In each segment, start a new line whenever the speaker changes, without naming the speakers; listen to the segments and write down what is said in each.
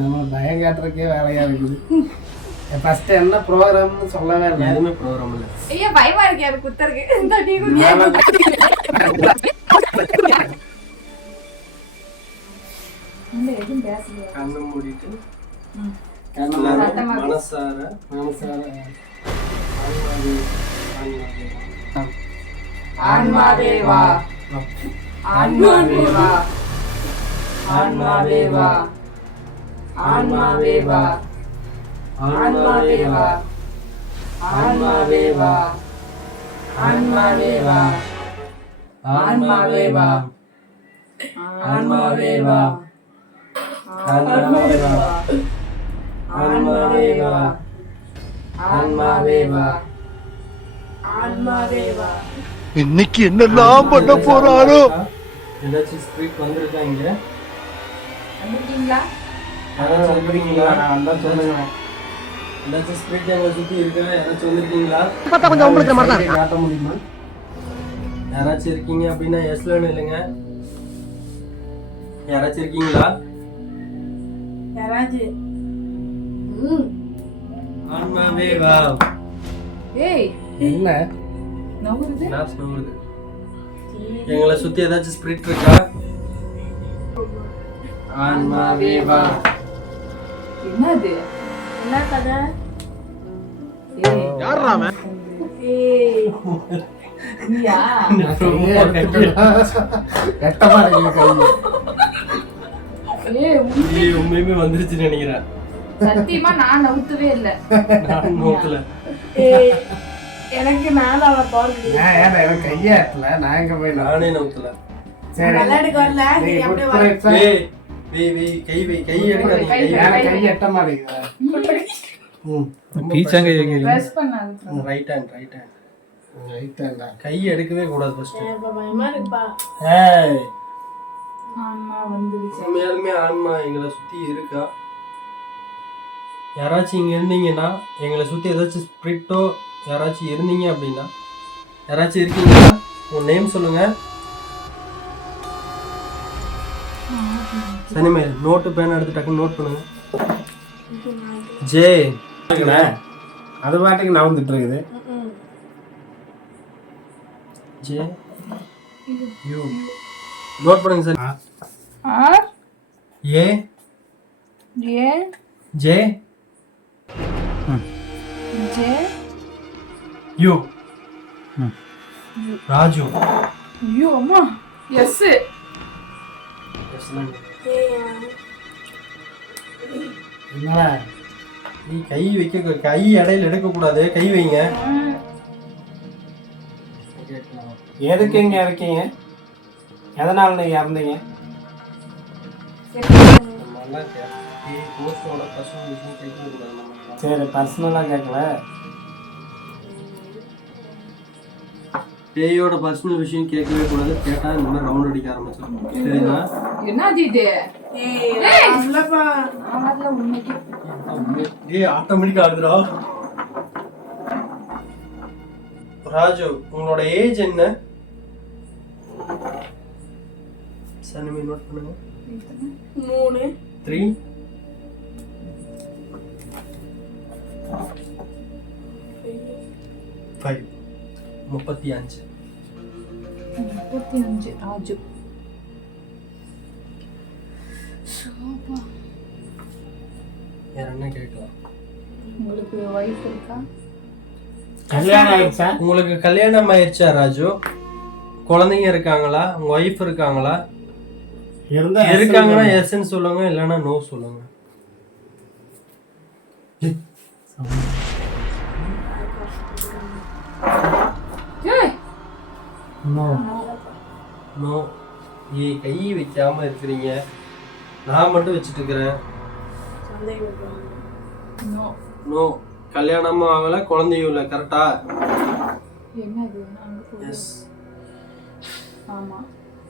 நம்ம பயம் காட்டுறக்கே வேலையா இருக்குது. ஃபர்ஸ்ட் என்ன ப்ரோக்ராம்னு சொல்லவே இல்லை.
எதுவுமே ப்ரோக்ராம் இல்லை.
ஐயா பயமா இருக்கு எனக்கு குத்தருக்கு
கண்ணை மூடிட்டு
ஆன்மாதேவா.
ஆன்மாதேவா.
ஆன்மாதேவா.
ஆன்மாவே
வா ஆன்மாவே வா ஆன்மாவே வா ஆன்மாவே வா ஆன்மாவே வா ஆன்மாவே வா ஆன்மாவே வா ஆன்மாவே வா ஆன்மாவே வா ஆன்மாவே வா
இன்னைக்கு என்னெல்லாம் பண்ண போறாரோ
ஏதாச்சும் ஸ்பிரிட் வந்திருக்கா இங்க
வந்துட்டீங்களா
யாராச்சும் வந்திருக்கீங்களா
நான் வந்தா சொல்லுங்க
ஏதாச்சும் ஸ்பிரிட் எங்களை சுத்தி இருக்கா? யாராச்சும் வந்திருக்கீங்களா
பார்த்தா கொஞ்சம் உங்களுக்கு மாதிரி தான்
சரி, காட்ட முடியுமா?
யாராச்சும் இருக்கீங்க அப்படின்னா எஸ்லன்னு இல்லைங்க. யாராச்சும் இருக்கீங்களா?
யாராச்சும்
ஆன்மாவே வா
ஏய்.
என்ன?
நவுறுது?
கிளாஸ் நம்புது எங்களை சுத்தி ஏதாச்சும் ஸ்பிரிட் இருக்கா? ஆன்மாவே வா
அது என்ன கதை?
யார்
ராம நினைக்கிறேன்.
நான் நவுத்தவே இல்ல.
நான்
எனக்கு நாளாவ பாருங்க
நான் ஏன் எனக்கு நான் எங்க போய் நானே
நவுத்தல?
சரி.
வெய் வெய் கை வை கை எடுக்காதீங்க. கை
கை-
எனக்கு கை. எட்ட மாட்டேங்குதா ம்.
பீச்சாங்க
Press பண்ணாத
ரைட் ஹேண்ட் ரைட் ஹேண்ட் கை எடுக்கவே கூடாது ஃபர்ஸ்ட்
பயமா இருக்குப்பா.
ஏய்.
ஆமா வந்துருச்சு.
உண்மையாலுமே ஆன்மா எங்களை சுத்தி இருக்கா? யாராச்சும் இங்க இருந்தீங்கன்னா எங்களை சுத்தி ஏதாச்சும் ஸ்பிரிட்டோ யாராச்சும் இருந்தீங்க அப்படின்னா யாராச்சும் இருக்கீங்களா? உன் நேம் சொல்லுங்க. சனிமேல் நோட்டு பேனா எடுத்து டக்குன்னு நோட் பண்ணுங்க. ஜே.
அது பாட்டுக்கு நவுந்துட்டு இருக்குது.
ஜே. யூ. நோட் பண்ணுங்க sir.
R.
A.
A.
J.
J.
U. Raju.
ஐயோ அம்மா. எஸ்
என்னடா?
நீ கை வைக்க கை இடையில எடுக்க கூடாது கை வைங்க.
எதுக்கு இங்க இருக்கீங்க? எதனால நீங்க இறந்தீங்க? சரி பர்சனலாக கேட்கல
பேயோட பர்சனல் விஷயம் கேட்கவே கூடாது. கேட்டால் இந்த மாதிரி ரவுண்ட் அடிக்க ஆரம்பிச்சிடும் சரிங்களா?
என்னது இது? ஏய் சொல்லப்பா ஆமால உண்மைக்கு
ஏய் ஆட்டோமேட்டிக்கா ஆடுதுடா. ராஜு உங்களோட ஏஜ் என்ன? சனிமே நோட் பண்ணுங்க.
மூணு.
த்ரீ ஃபைவ் முப்பத்தி அஞ்சு.
முப்பத்தி அஞ்சு ராஜு.
வேற என்ன கேட்கலாம்?
உங்களுக்கு ஒய்ஃப் இருக்கா?
கல்யாணம் ஆயிடுச்சா?
உங்களுக்கு கல்யாணம் ஆயிடுச்சா ராஜு? குழந்தைங்க இருக்காங்களா? உங்க ஒய்ஃப் இருக்காங்களா?
இருந்தா
இருக்காங்கன்னா எஸ்ன்னு சொல்லுங்க இல்லைன்னா நோ சொல்லுங்க. நோ ஏ கை வைக்காம இருக்கிறீங்க. நான் மட்டும் வச்சுட்டு இருக்கிறேன்.
நோ
நோ கல்யாணமும் ஆகல குழந்தையும் இல்லை கரெக்டா
என்னது.
எஸ்
ஆமா.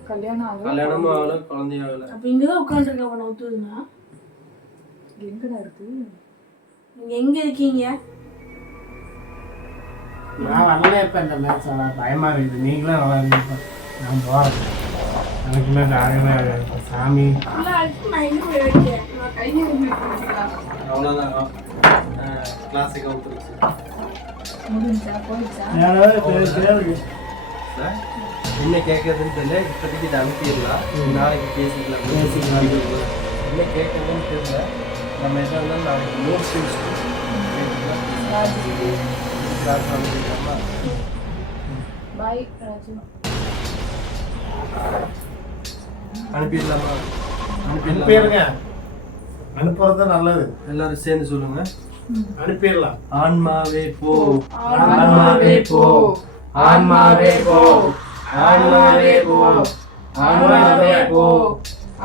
கல்யாணம் ஆகல
கல்யாணமும் ஆகல குழந்தையும் ஆகல.
அப்ப இங்கதான் உட்காந்துருக்க அவனை ஒத்துதுன்னா
எங்கடா இருக்கு?
நீங்க எங்க இருக்கீங்க?
நான் வரல இப்ப இந்த மேட்ச் பயமா இருக்குது. நீங்களும் வராதீங்க. நான் போறேன் எனக்குமே நாகவே சாமி.
அவ்வளோதான் கிளாஸுக்கு வந்துருச்சு என்ன கேட்கறதுன்னு தெரியல இப்போதைக்கு இதை அனுப்பிடலாம்? நாளைக்கு பேசிக்கலாம் பேசிக்கலாம் என்ன கேட்கறதுன்னு தெரியல நம்ம எதாக இருந்தாலும் நாளைக்கு நோட்ஸ் கிளாஸ் அனுப்பிடலாமா?
பாய் ராஜு
அனுப்பிடலாமா அனுப்பிடலாம்
அனுப்புறது நல்லது
எல்லாரும் சேர்ந்து சொல்லுங்க
அனுப்பிடலாம்
ஆன்மாவே போ
ஆன்மாவே போ
ஆன்மாவே போ
ஆன்மாவே போ ஆன்மாவே போ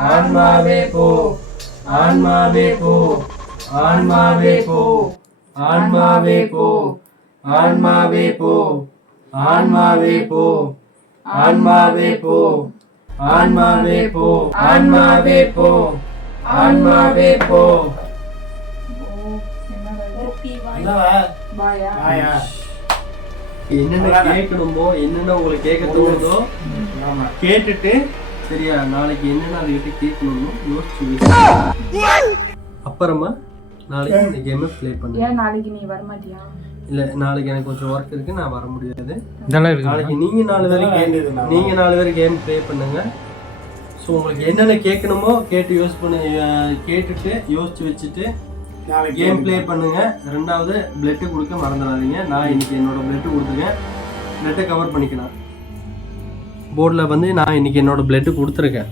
ஆன்மாவே போ ஆன்மாவே போ ஆன்மாவே போ ஆன்மாவே போ ஆன்மாவே போ ஆன்மாவே போ ஆன்மாவே போ ஆன்மாவே போ ஆன்மாவே போ ஆன்மாவே போ. என்னென்ன கேட்கணுமோ என்னென்ன உங்களுக்கு கேட்க தோணுதோ கேட்டுட்டு சரியா நாளைக்கு என்னென்ன அதுகிட்ட கேட்கணும்னு யோசிச்சு அப்புறமா நாளைக்கு இந்த கேமை ப்ளே பண்ணுவேன்
ஏன் நாளைக்கு நீ வரமாட்டியா?
இல்லை நாளைக்கு எனக்கு கொஞ்சம் ஒர்க் இருக்கு நான் வர முடியாது.
இதெல்லாம் இருக்கு.
நாளைக்கு நீங்க நாலு பேரும். நீங்க நாலு பேர் கேம் ப்ளே பண்ணுங்க. ஸோ உங்களுக்கு என்னென்ன கேட்கணுமோ கேட்டு யூஸ் பண்ணி கேட்டுட்டு யோசிச்சு வச்சுட்டு கேம் ப்ளே பண்ணுங்க. ரெண்டாவது பிளட்டு கொடுக்க மறந்துடாதீங்க. நான் இன்னைக்கு என்னோட பிளட்டு கொடுத்துருக்கேன். பிளட்டை கவர் பண்ணிக்கலாம். போர்டில் வந்து நான் இன்னைக்கு என்னோட பிளட்டு கொடுத்துருக்கேன்.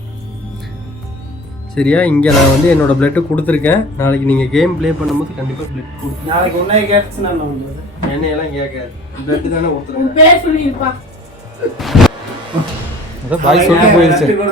சரியா? இங்கே நான் வந்து என்னோட பிளட்டு கொடுத்துருக்கேன். நாளைக்கு நீங்கள் கேம் ப்ளே பண்ணும்போது கண்டிப்பாக பிளட் கொடுத்து
நாளைக்கு உன்னைய கேட்டுச்சு நான்
என்னையெல்லாம் கேட்காது. பிளட்டு தானே கொடுத்துருக்கேன்.
பாய் சொல்லிட்டு
கூட